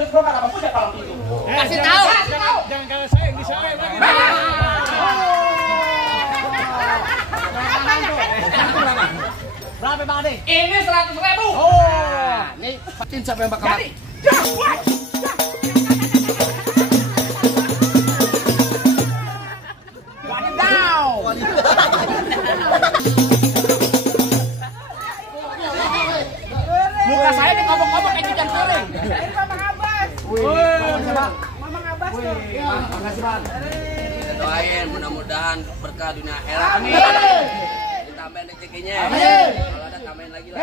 terus gua kagak punya palang pintu. Kasih tahu. Jangan kalau saya yang disalahin lagi. Berapa Bang Ade? Ini 100.000. Oh, nih patin siapa yang bakal mati? Muka saya dikobok-kobok kayak ikan goreng. Ini Mamang Abbas. Mamang Abbas tuh. Makasih Bang. Doain mudah-mudahan berkah dunia akhirat. Amin. Ditambahin rezekinya. Amin. Kalau ada tambahin lagi lah.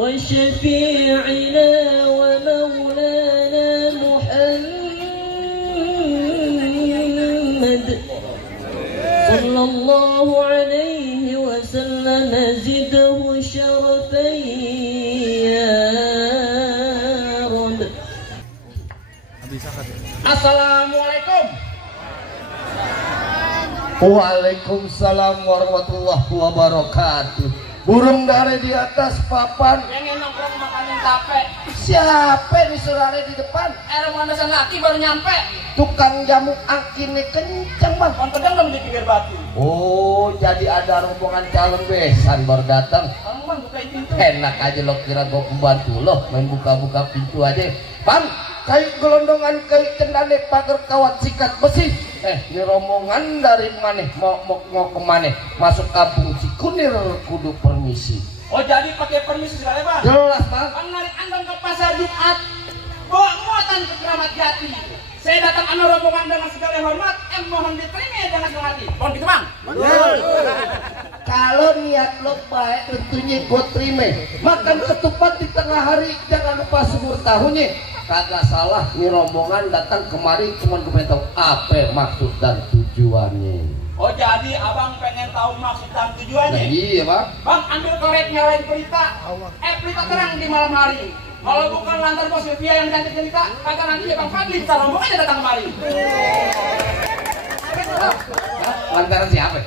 وشفيعنا ومولانا محمد صلى الله عليه وسلم زده شرفا يا رب. Assalamualaikum. Waalaikumsalam warahmatullahi wabarakatuh. Burung dari di atas papan. Pengen nongkrong makanin tape. Siapa disuruh ada di depan? Era mana laki baru nyampe. Tukang jamu angkinnya kenceng Bang. Kon pedang dong di pinggir batu. Oh, jadi ada rombongan calon besan baru datang. Kamu Bang bukain pintu. Enak aja lo kira gue pembantu lo main buka-buka pintu aja. Bang, kayu gelondongan kayu cendane pagar kawat sikat besi. Ini rombongan dari mana? Mau kemana? Masuk kampung Cikunir kudu permisi. Oh jadi pakai permisi segala Bang. Jelas Bang. Bang narik andong ke pasar Jumat. Bawa muatan ke Keramat Jati. Saya datang anu rombongan dengan segala hormat. Mohon diterima dengan senang hati. Mohon gitu Bang. Kalau niat lo baik tentunya gue terima. Makan ketupat di tengah hari jangan lupa sumur tahunya. Kagak salah nih rombongan datang kemari cuma gue tahu apa maksud dan tujuannya. Oh jadi abang pengen tahu maksud dan tujuannya? Nah, iya Bang. Bang ambil korek nyalain pelita. Pelita terang di malam hari. Kalau bukan lantar bos Sylvia yang cantik cerita, kagak nanti Bang Fadli bisa rombongannya datang kemari. Lantaran siapa?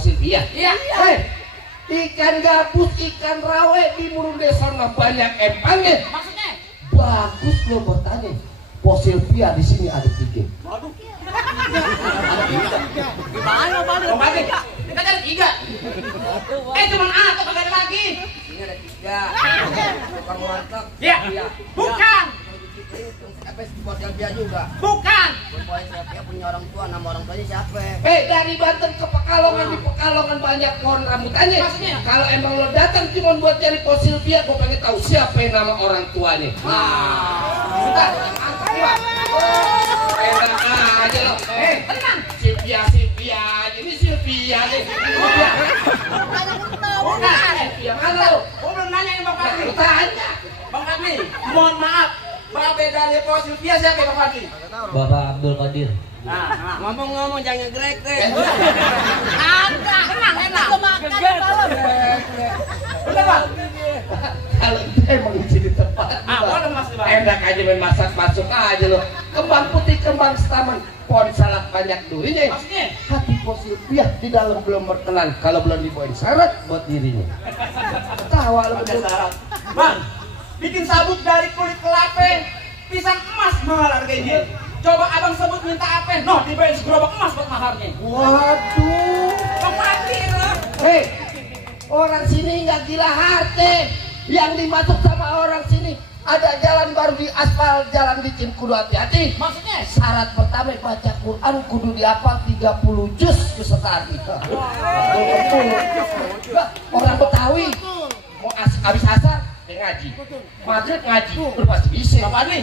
Sylvia. Iya. Ikan gabus, ikan rawe di murung desa nggak banyak empangnya. Maksudnya? Bagus lo bertanya. Sylvia di sini ada 3. Waduh. Gimana Bang? Bang Fadli, kita cari 3. Cuma atau kagak ada lagi? Ini ada 3. Tukang mantap. Iya. Bukan. Apa buat Sylvia juga? Bukan. Pokoknya Sylvia punya orang tua, nama orang tuanya siapa? Dari Banten ke Pekalongan, di Pekalongan banyak pohon rambutannya. Maksudnya? Kalau emang lo datang cuma buat cari Sylvia, gue pengen tahu siapa yang nama orang tuanya. Sudah, mantap nih Bang. Enak aja lo. Tenang. Sylvia ini Sylvia nih. Bukan. Yang mana lo? Gua belum nanya ini Bang Fadli. Lu tanya. Bang Fadli, mohon maaf. Babe dari Sylvia siapa Bang Fadli? Bapak Abdul Qadir. Nah. Ngomong-ngomong jangan gerak deh. Ada, enak. Makan malam. Udah Bang. Kalau itu emang di sini tepat. Boleh Mas Bang. Enak aja main masak masuk aja lo. Kembang putih, kembang setaman, pohon salak banyak durinya. Maksudnya? Hati Sylvia di dalam belum berkenan. Kalau belum dibawain syarat buat dirinya. Tawa lo Ada betul. syarat. Bang, bikin sabuk dari kulit kelapa, pisang emas mahal harganya. Coba abang sebut minta apa? Noh, dibayain segerobak emas buat maharnya. Waduh. Bang Fadli lah. Orang sini nggak gila hati. Yang dimasuk sama orang sini ada jalan baru di aspal, jalan licin kudu hati-hati. Maksudnya? Syarat pertama baca Quran kudu dihafal 30 juz beserta arti. Orang Betawi mau habis asar ngaji, maghrib ngaji, udah pasti bisa. Bang Fadli,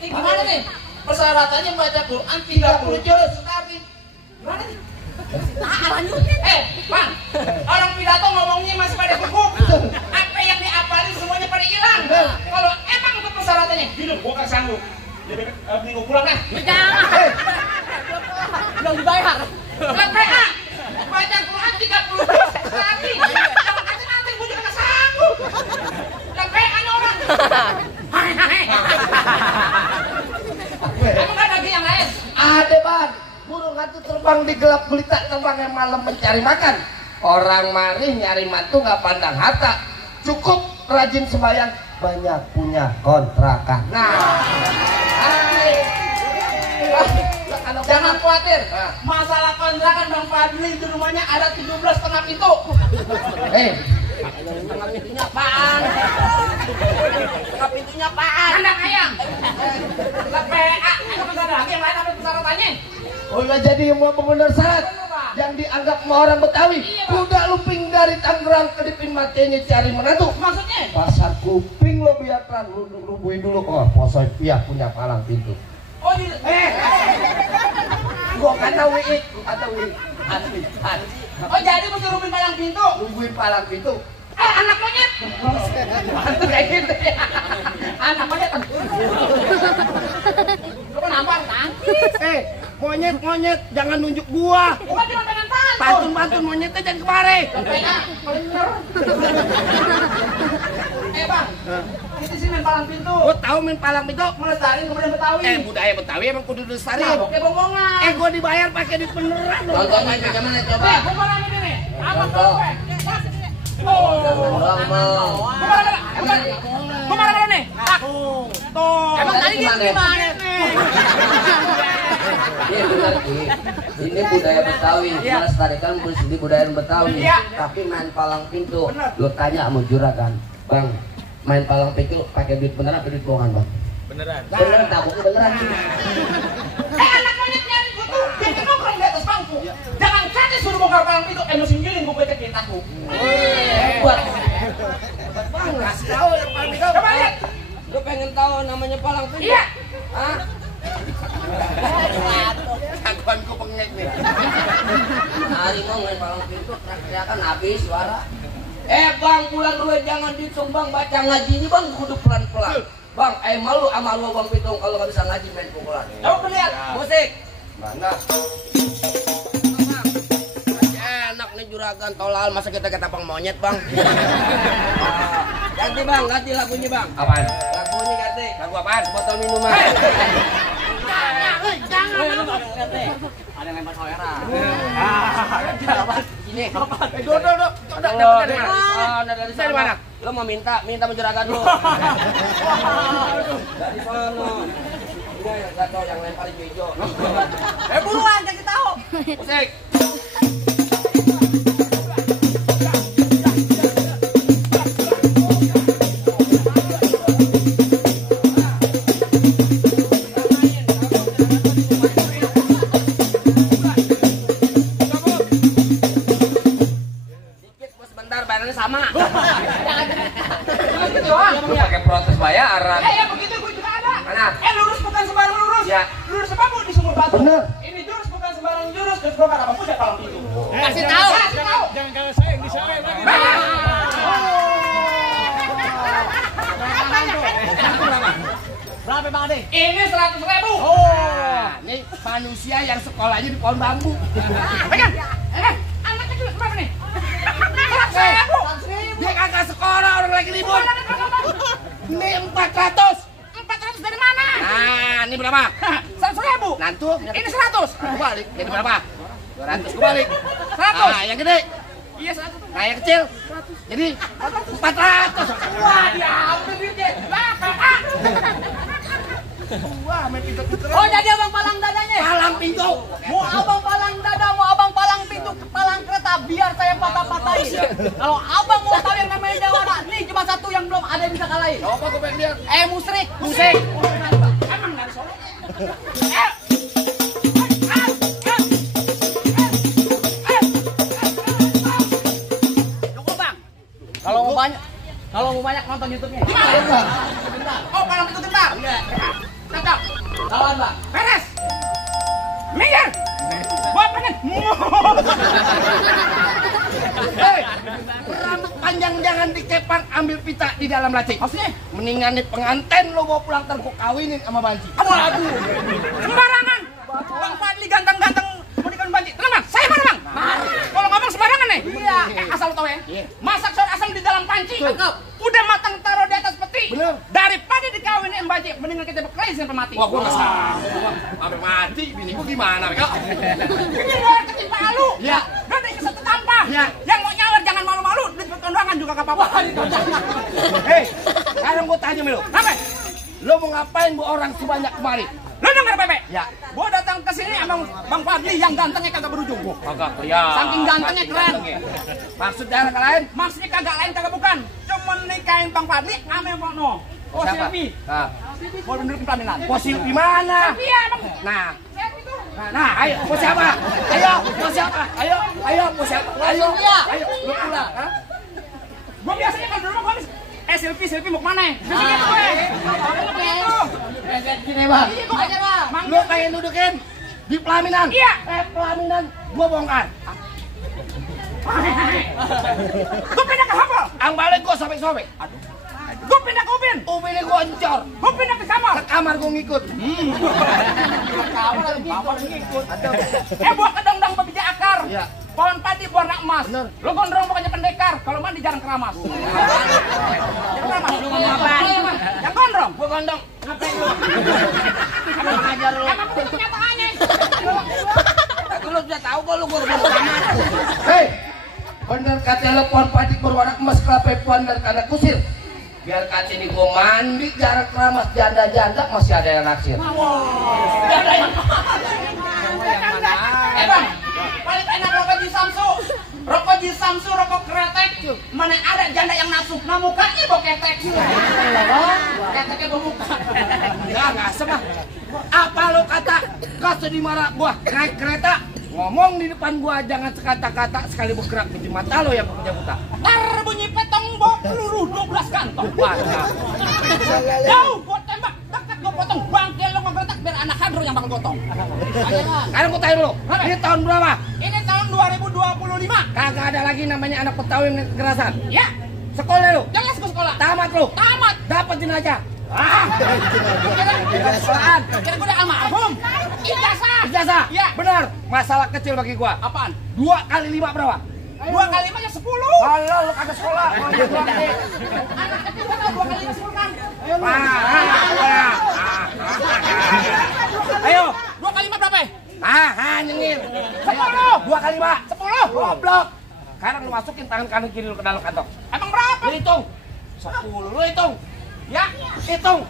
ini gimana nih? Persyaratannya baca Quran 30 juz. Gimana nih? Bang, orang pidato ngomongnya masih pada gugup. Apa yang diapalin semuanya pada hilang. Kalau emang untuk persyaratannya, hidup gua kan sanggup. Minggu pulang dah. Jangan. Belum dibayar. LPA baca Quran 30 nanti. Kalau kasih nanti gue juga nggak sanggup. LPA nya orang. Emang ada lagi yang lain? Ada bang, burung hantu terbang di gelap gulita, terbang yang malam mencari makan. Orang mari nyari mantu nggak pandang harta, cukup rajin sembahyang, banyak punya kontrakan. Nah, Jangan khawatir, masalah kontrakan Bang Fadli di rumahnya ada 17,5 pintu. Tengah pintunya apaan? Tengah pintunya apaan? Kandang ayam. LPA, itu kan ada lagi yang lain apa persyaratannya? oh ya jadi mau benar syarat yang dianggap sama orang Betawi. Kuda luping dari Tangerang kedipin matenya cari menantu. Maksudnya? Pasar kuping lo biarkan lu rubuhin dulu. Oh, posoi piah punya palang pintu. Oh di Gua kata wiik, atau wiik. Oh jadi mau suruhin palang pintu? Rubuhin palang pintu. Anak monyet. Mantu kayak gitu ya. Anak monyet. Lu kenapa nangis? Monyet jangan nunjuk gua. Gua cuma pengen pantun. Pantun monyetnya jangan kemari. LPA, bener. Bang, kita sih main palang pintu. Gua tahu main palang pintu. Melestariin kemudian Betawi. Budaya Betawi emang kudu dilestariin. Oke bohongan. Gua dibayar pakai duit beneran. Contoh main bagaimana coba? Gua mau rame nih. Apa Contoh. gue? Orang mau. Gua marah nih. Tuh. Emang tadi gimana nih? Iya benar Ki. Ini budaya Betawi, melestarikan seni budaya Betawi. Iya. Tapi main palang pintu, Bener. lu tanya sama juragan, Bang, main palang pintu pakai duit beneran apa duit bohongan Bang? Beneran, takutnya beneran sih. Anak monyet nyari gua tuh. Dia tuh nongkrong di atas bangku. Jangan saja suruh bongkar palang pintu. Musim giling gua becek di taku. Hebat. Kasih tahu yang paling pintu. Coba lihat. Lu pengen tahu namanya palang pintu? Iya. Hah? Jagoan gua pengek nih. Hari mau main palang pintu, teriakan habis suara. Bang, bulan duit jangan dihitung Bang, baca ngajinya Bang, kudu pelan-pelan. Bang, malu sama lu Bang Pitung kalau nggak bisa ngaji main pukulan. Coba lihat. Musik. Mana? Enak nih juragan tolal, masa kita ketapang monyet Bang. Ganti Bang, ganti lagunya Bang. Apaan? Lagunya ganti. Lagu apaan? Botol minuman. Jangan. Ada yang lempar kamera. Ini. Duduk. Dari mana? Lo mau minta sama juragan lu. Dari sana. Ini yang gak tau yang lempar hijau. Buruan kasih tahu. Musik. Sama. Lu pakai protes bayaran. Ya begitu gue juga ada. Mana? Lurus bukan sembarang lurus. Ya. Lurus apa bu di sumur batu. Bener. Ini jurus bukan sembarang jurus. Terus bongkar apa punya palang pintu. Kasih tahu. Kasih tahu. Jangan kalah saya yang disalahin lagi. Berapa Bang Ade? Ini 100.000. Ini manusia yang sekolahnya di pohon bambu. Pegang. Anak kecil berapa nih? 100.000. Dia kagak sekolah, orang lagi libur. Ini 400. 400 dari mana? Nah, ini berapa? 100.000. Nantu. Ini 100. Balik. Jadi berapa? 200 kebalik. 100. Nah, yang gede. Iya 100. Nah, yang kecil. Jadi 400. Wah, diambil duitnya. Lah, Pak. Wah, main pintu-pintu. Oh jadi abang palang dadanya? Palang pintu. Mau abang palang dada, mau abang palang pintu, palang kereta, biar saya patah-patahin. Kalau abang mau tahu yang namanya jawara, nih cuma satu yang belum ada yang bisa kalahin. Apa gue pengen lihat? Musrik. Emang nggak ada soalnya. Cukup Bang. Kalau mau banyak nonton YouTube-nya. Oh, palang pintu tembak. Cakep. Kawan Bang. Beres. Minggir. Gua pengen. Rambut panjang jangan dikepang ambil pita di dalam laci. Maksudnya? Mendingan nih pengantin lo bawa pulang ntar gua kawinin sama Banci. Aduh. Sembarangan. Bang Fadli ganteng-ganteng mau dikawin Banci. Tenang bang, saya mana bang? Kalau ngomong sembarangan nih. Iya. Asal lo tau ya. Masak sayur asam di dalam panci. Udah matang taruh di atas peti. Bener. Daripada dikawinin Banci, mendingan kita berkelahi sampai mati. Wah, gua nggak sanggup. Sampai mati, bini gua gimana, Beko? Ini luar ketimpa lu. Iya. Gadanya satu tampah. Iya. Yang mau nyawer jangan malu-malu. Duit pertondangan juga gak apa-apa. Hei, sekarang gua tanya sama lu. Apa? Lo mau ngapain bu orang sebanyak kemari? Lu denger Pepe? Ya. Gua datang ke sini sama Bang Fadli yang gantengnya kagak berujung. Kagak kelihatan. Saking gantengnya keren. Maksudnya anak lain? Maksudnya kagak lain kagak bukan. Cuma nikahin Bang Fadli sama Bang No. Oh, Siapa? Silvi. Nah, Mau bener pelaminan. posisi di mana? Iya, Bang. Nah, Silvi tuh. nah, ayo, mau siapa? Ayo, mau siapa? Ayo, mau siapa? Ayo, lu pulang. Hah? Gua biasanya kalau di rumah gua Silvi mau kemana? Biasanya gue. Begitu. Gini bang, Iya, gua aja Bang. lu pengen dudukin di pelaminan? Iya. Pelaminan, gua bongkar. Gua pindah ke Hafal. Ang balik gua sobek-sobek. Gua pindah ke Ubin. Ubinnya gua encor. Gua pindah ke kamar. Ke kamar gua ngikut. Kamar ngikut. Buah kedong-dong berbiji akar. Iya. Pohon padi warna emas. Bener. Lo gondrong pokoknya pendekar. Kalau mandi jarang keramas. Jarang keramas. Lu ngomong apaan? Yang gondrong. Gua gondong. Ngapain lu? Emang ngajar lu. Emang begitu kenyataannya. Tapi lu sudah tahu kok lu gua udah kamar. Hei, bener kata lo pohon padi berwarna emas kelapa puan dan karena kusir. Biar kata ini gua mandi jarang keramas janda-janda masih ada yang naksir. Bang, paling enak rokok di Samsu. Rokok di Samsu, rokok kretek. Mana ada janda yang nafsu. Nah mukanya bau ketek. Keteknya bau muka. Ya nggak semah. Apa lo kata? Kau dimarah gua naik kereta. Ngomong di depan gua jangan sekata-kata sekali bergerak di mata lo yang punya buta. Tar bunyi petong bau peluru 12 kantong. Mantap. Jauh gua tembak, dekat gua potong. Bangke lo ngebetak biar anak hadro yang bakal gotong. Sekarang gua tanya dulu. Ini tahun berapa? Ini tahun 2025. Kagak ada lagi namanya anak Betawi yang kekerasan. Ya, Sekolah lu. jelas gua sekolah. Tamat lu. Tamat. Dapetin aja. Kira sekolahan. Kira gua udah almarhum. Ijazah. Ijazah. Iya. Benar. Masalah kecil bagi gua. Apaan? 2 kali 5 berapa? 2 kali 5 ya 10. Kalau lu kagak sekolah, mau gua gede. Anak kecil kan 2 kali 5 10 kan. Ayo. 2 kali 5 berapa? Nyengir. 10. 2 kali 5. 10. Goblok. Sekarang lu masukin tangan kanan kiri lu ke dalam kantong. Emang berapa? Lu hitung. 10. Lu hitung. Ya. Hitung.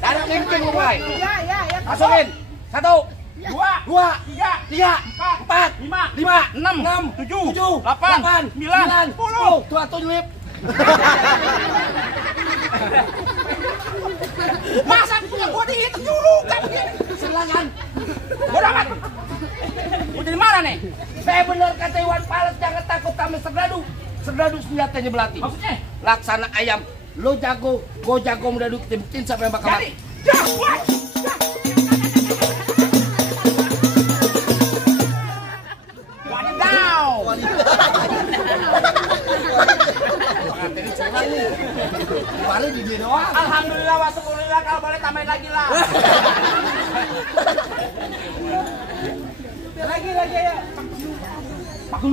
Dari kelingking lu mulai. Ya. Masukin. 1, 2, 2, 3, 3, 4, 5, 5, 6, 7, 8, 9, 10. Tua tuh nyelip. Masa punya gua dihitung juga begini. Silakan. Bodo amat. Gua jadi marah nih. Saya bener kata Iwan Fals jangan takut sama serdadu. Serdadu senjatanya belati. Maksudnya? Laksana ayam. Lo jago, gua jago mendadu kita buktiin siapa yang bakal Jadi, mati. wadidaw. Baru di dia doang. Alhamdulillah wa syukurillah kalau boleh tambahin lagi lah. Lagi ya. Pakun.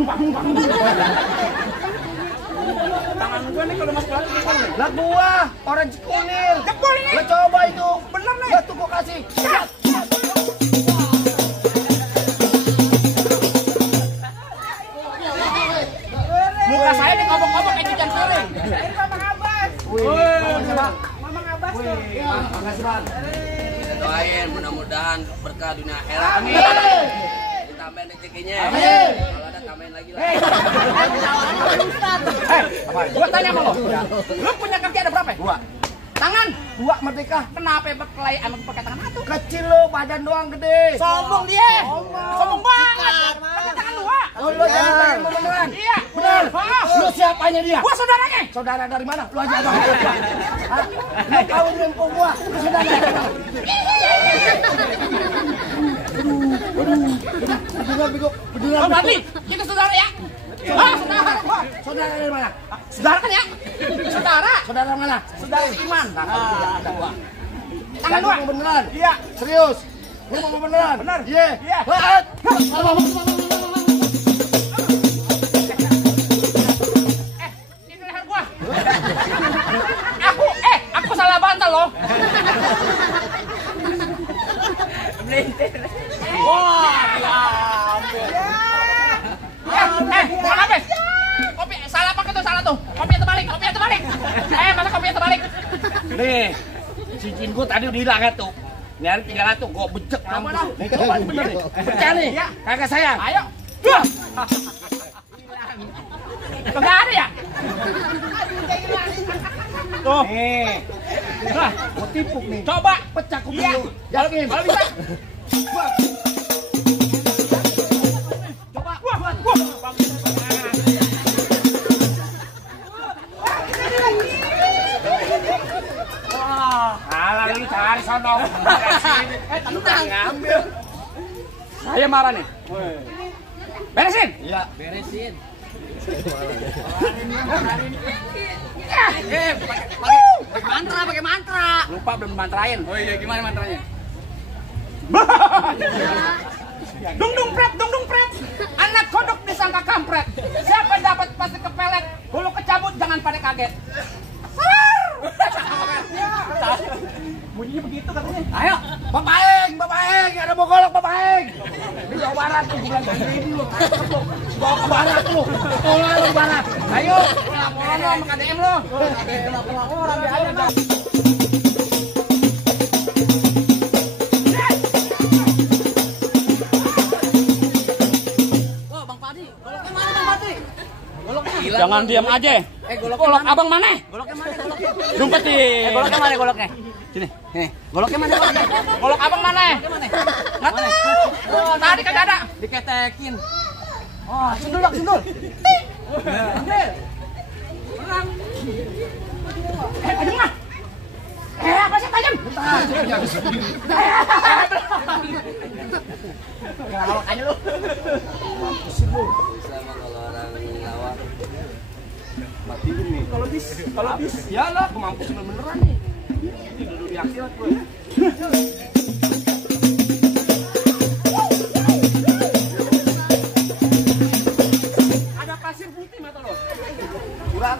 Tangan gua nih kalau mas keluar gimana nih? Lah gua orang Cikunir. Jebol ini. Lo coba itu. Bener nih. Batu gua kasih. Muka saya nih ngobok-ngobok kayak cucian piring. Ini Mamang Abbas. Mamang Abbas tuh. Makasih bang. Kita doain mudah-mudahan berkah dunia akhirat. Amin. Ditambahin rezekinya. Amin. Kalau ada tambahin lagi lah. Gua tanya sama lo. Lu punya kaki ada berapa? 2. Tangan? 2 merdeka. Kenapa berkelahi sama pakai tangan satu? Kecil lo, badan doang gede. Sombong dia. Sombong banget. Pakai tangan dua. Lo jangan pengen beneran. Iya. Bener. Hah? Lu siapanya dia? Gua saudaranya. Saudara dari mana? Lu aja dong. Hah? Lu kawin dengan empuk gua. Lu saudara dari mana? Beneran bego. Oh, berarti kita saudara ya? Saudara gua. Saudara dari mana? Saudara kan ya? Saudara. Saudara mana? Saudara Iman. Ada gua. Tangan dua. Beneran? Iya. Serius? Lu mau beneran? Bener. Iya. Iya. Ini leher gua. Aku salah bantal loh. Wah, bukan apa? Kopi salah pakai tuh, salah tuh. Kopinya terbalik. Masa kopinya terbalik? Nih, cincin gua tadi udah hilang tuh. Nyari 300, gua becek lampu. Nih, coba bener nih. Pecah nih. Kagak sayang. Ayo. Enggak ada ya? Tuh. Nih. Nah, mau tipuk nih. Coba pecah kuping lu. Yakin? Kalau bisa. Coba. Alah lu cari sono. Tenang. Ngambil. Saya marah nih. Beresin? Iya, beresin. Pakai mantra. Lupa belum mantrain. Oh iya, gimana mantranya? Dung pret. Anak kodok disangka kampret. Siapa dapat pasti kepelet. Bulu kecabut jangan pada kaget. Bunyinya begitu katanya. Ayo, Bapak Eng, ada mau golok Bapak Eng. Di Jawa Barat tuh bukan ini lu. Bawa ke barat lu. Tolong lu barat. Ayo, laporan lu sama KDM lu. Laporan dia aja. Wah, Bang Padi, goloknya mana Bang Padi? Goloknya. Jangan diam aja. Golok abang mana? Goloknya mana goloknya? Dumpetin. Goloknya mana goloknya? Sini. Goloknya mana? Golok abang mana? Nggak tahu. Oh, tadi kagak ada. Diketekin. Oh, sundul. Ambil. Menang. Tajam mah. Apa sih tajam? Ngelawak aja lu. Mampusin lu. Sama kalau orang lawak. Matiin nih. Kalau bis. Iyalah, aku mampus beneran nih. Duduk di akhirat gue. Ada pasir putih mata lo. Kurang.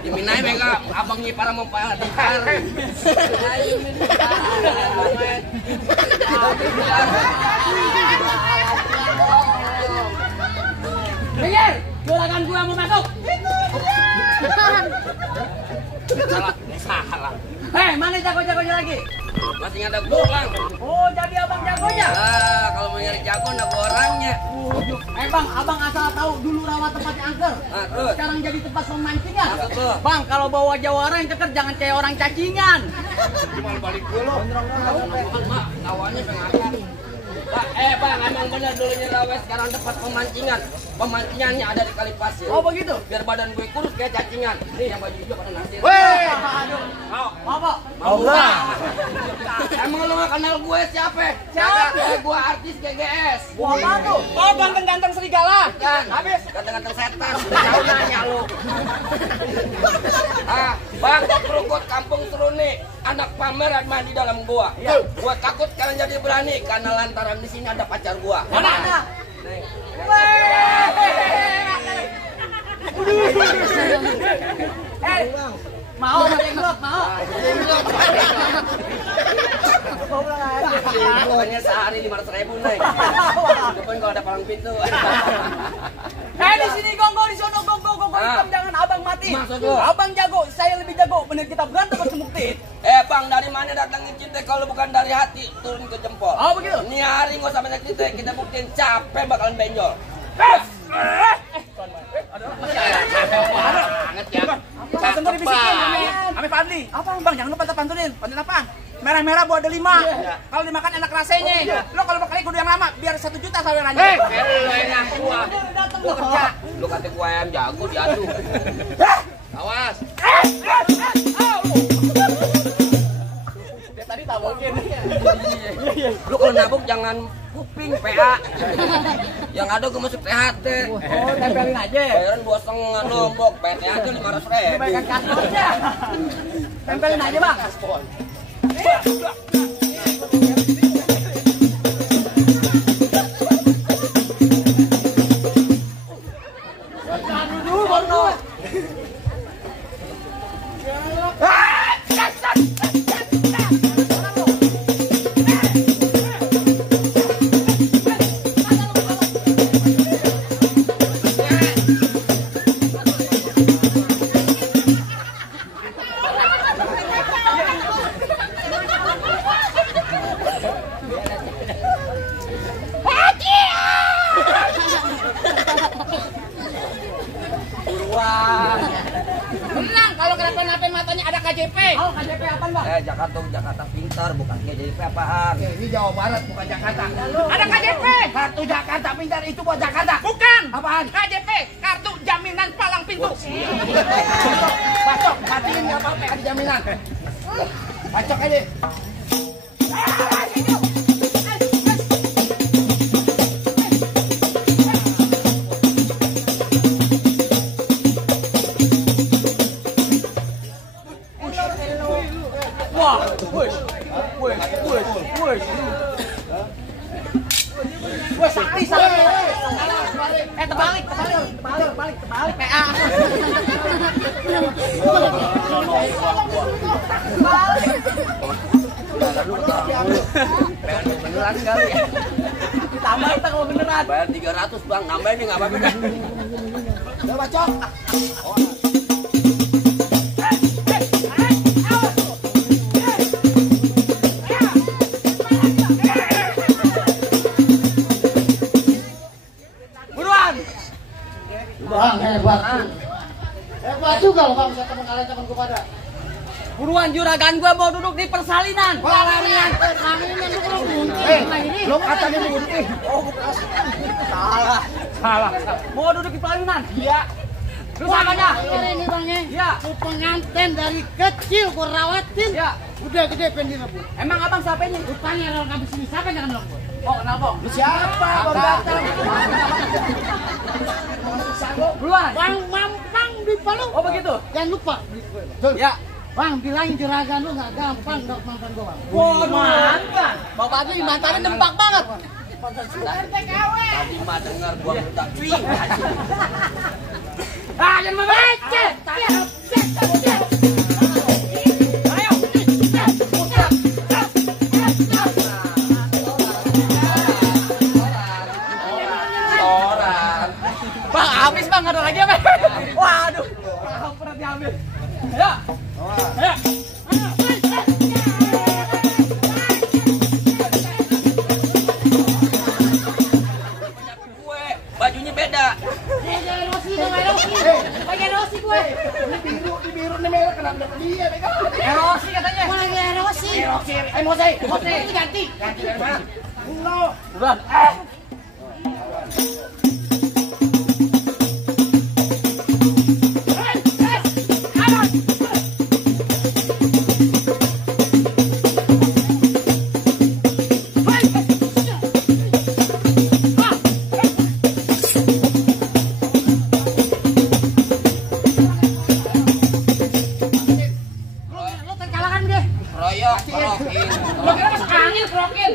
Diminai mereka abangnya para mempar. Ayo Minggir, juragan gua mau masuk. Salah. Mana jago-jagonya lagi? masih ada gua bang. Oh, jadi abang jagonya? Ah, kalau mau nyari jago ada gua orangnya. Bang, abang asal tahu dulu rawa tempatnya angker. Ah, terus? Sekarang jadi tempat pemancingan. Apa tuh? Bang, kalau bawa jawara yang keker jangan kayak orang cacingan. Gimana balik gue lo? Mak, kawannya pengangkat. Bang, emang bener dulunya rawa sekarang tempat pemancingan. Pemancingannya ada di kali pasir. Oh, begitu? Biar badan gue kurus kayak cacingan. Nih yang baju hijau pada nasir. Weh! Mau, Pak? Mau nggak? Emang lu gak kenal gue siapa? Siapa? Gue artis GGS. Wah, apa tuh? Oh, ganteng-ganteng serigala. Kan, habis ganteng-ganteng setan. Jauh nanya lu. Ah, Bang, kerukut kampung Seruni. Anak pameran main di dalam gua. Ya. Gua takut kalian jadi berani karena lantaran di sini ada pacar gua. Mana? Nih. Mau jenglot, mau. Pokoknya sehari 500.000 nih. Depan kalau ada palang pintu. Di sini gonggo, di sono gonggo hitam, jangan abang mati. Maksud lu? Abang jago, saya lebih jago. Bener kita berantem harus membuktiin. Bang, dari mana datangin cinta kalau bukan dari hati turun ke jempol. Oh, begitu? Ini hari nggak usah banyak cerita, kita buktiin capek bakalan benjol. Langsung gue dibisikin. Ame Fadli. Apa bang? Jangan lupa pantunin. Pantunin apa? merah-merah buat delima. Kalau dimakan enak rasanya. Lo kalau pakai kudu yang lama biar 1 juta sawerannya. Lo enak gua. Gua kerja. Lo kata gua ayam jago diadu. Awas. Tadi tabokin. Lu kalau nabuk jangan kuping PA. Yang ada gue masuk THT. Oh, tempelin aja. Bayaran 2,5 nombok, bayar THT 500.000. Pegang kasponya. Tempelin aja, Bang. Dulu Bono. Tenang, kalau kenapa-napa matanya ada KJP. Oh, KJP apaan, Bang? Jakarta Pintar, bukan KJP apaan. Ini Jawa Barat bukan Jakarta. Ada KJP. Kartu Jakarta Pintar itu buat Jakarta. Bukan. Apaan? KJP, kartu jaminan palang pintu. Bacok, matiin nggak apa-apa ada jaminan. Bacok aja. Wah, wush. Wah, sakti. Terbalik. PA. Beneran kali ya. Ditambah kita kalau beneran. Bayar 300 Bang, nambahin nih nggak apa-apa. Udah bacok. Bang, hebat. Hebat juga lo Bang, bisa mengalahkan teman gue pada. Buruan juragan gua mau duduk di persalinan. Pelarian. Lo katanya bunting. Oh, bukan. Salah. Mau duduk di persalinan? Iya. Terus apanya? Ini bangnya, Iya. ku pengantin dari kecil ku rawatin. Iya. Udah gede pengen bu. Emang abang siapanya? Ku tanya orang kampus ini siapa yang kenal bu? Oh, kenapa? Lu siapa? Bang Datang. Buruan. Bang Mampang di Palu. Oh, begitu? Jangan lupa. Ya. Bang bilangin juragan lu nggak gampang dok mantan gua. Wah, mantan. Bapak tuh mantannya dempak banget. Tadi mah dengar gua minta cuy. Ah, jangan membaca. Ayo. Orang. Bang, habis Bang, ada lagi apa? Waduh. Pernah diambil. Ya. Ya. Gue bajunya beda. Jangan Rosi dong, Rosi. Bagian Rosi gue. Di biru nih merah kenapa dia? Erosi katanya. Mau lagi Rosi. Emosi. Ganti. Ganti dari mana? Buruan. Lo terkalahkan deh. Royok, kerokin. Lo kira masuk angin kerokin.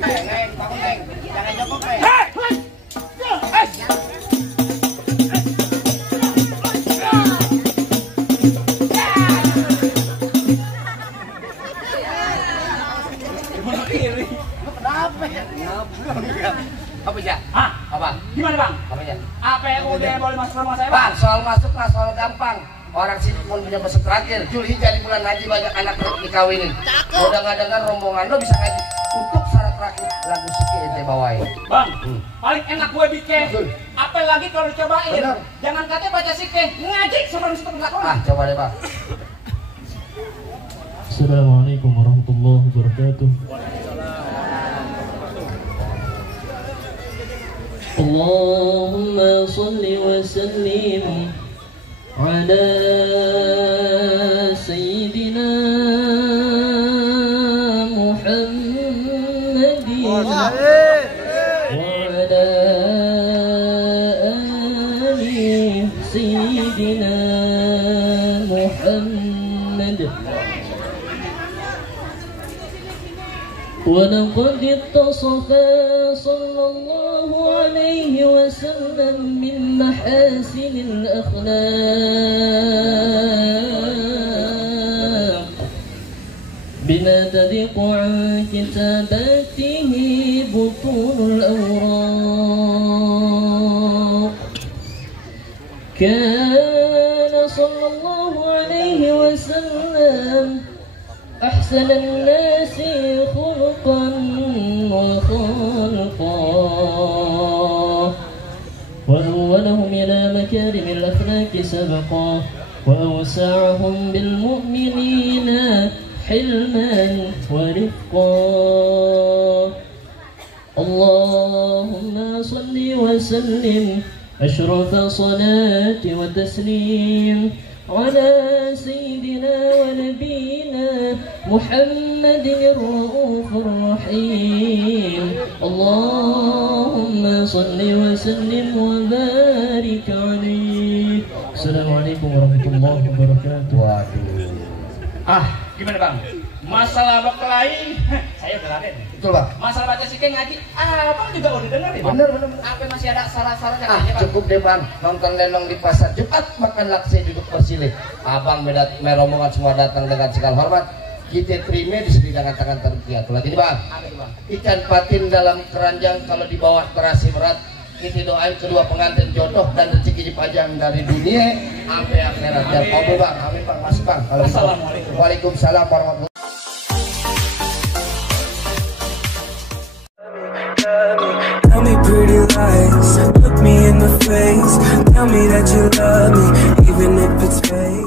Neng, bangun Neng. Jangan jongkok Neng. Apa ya? Hah? Apa? Gimana Bang? Apa ya? Apa yang udah boleh masuk rumah saya Bang? Bang, soal masuk mah soal gampang. Orang sini pun punya pesan terakhir. Julhijjah di bulan haji banyak anak dikawinin. Udah nggak dengar rombongan lo bisa ngaji. Untuk syarat lagu siki ente bawain. Bang, paling enak gue bikin. Betul. Apalagi kalau dicobain. Benar. Jangan katanya baca sike, ngaji sebelum situ belakang. Ah, coba deh, Bang. Assalamualaikum warahmatullahi wabarakatuh. Allahumma salli wa sallim ala sayyidina Muhammadin wa ala ali sayyidina Muhammad. ولقد اتصف صلى الله عليه وسلم من محاسن الأخلاق بما تذق عن كتاباته بطون الأوراق كان صلى الله عليه وسلم أحسن الناس خلقا وخلقا وأولهم إلى مكارم الأخلاق سبقا وأوسعهم بالمؤمنين حلما ورفقا اللهم صل وسلم أشرف صلاة وتسليم على سيدنا ونبينا محمد الرؤوف الرحيم اللهم صل وسلم وبارك عليه. السلام عليكم ورحمة الله وبركاته. Waduh. Gimana bang? Masalah berkelahi, saya udah laden. Betul, Bang. Masalah baca sike ngaji, abang juga udah denger ya bang? Bener. Apa masih ada salah-salahnya Ah, kayaknya bang? cukup deh, Bang. Nonton lenong di pasar Jumat, makan lakse duduk bersilih. Abang merombongan semua datang dengan segala hormat. Kita terima di sini dengan tangan terkiat. Tulah ini, Bang. Apa itu bang? Ikan patin dalam keranjang kalau di bawah terasi berat. Kita doain kedua pengantin jodoh dan rezeki dipajang dari dunia sampai akhirat. Dan oke, Bang. Amin, Bang. Masuk, Bang. Assalamualaikum. Waalaikumsalam warahmatullahi. Tell me pretty lies, look me in the face. Tell me that you love me, even if it's fake.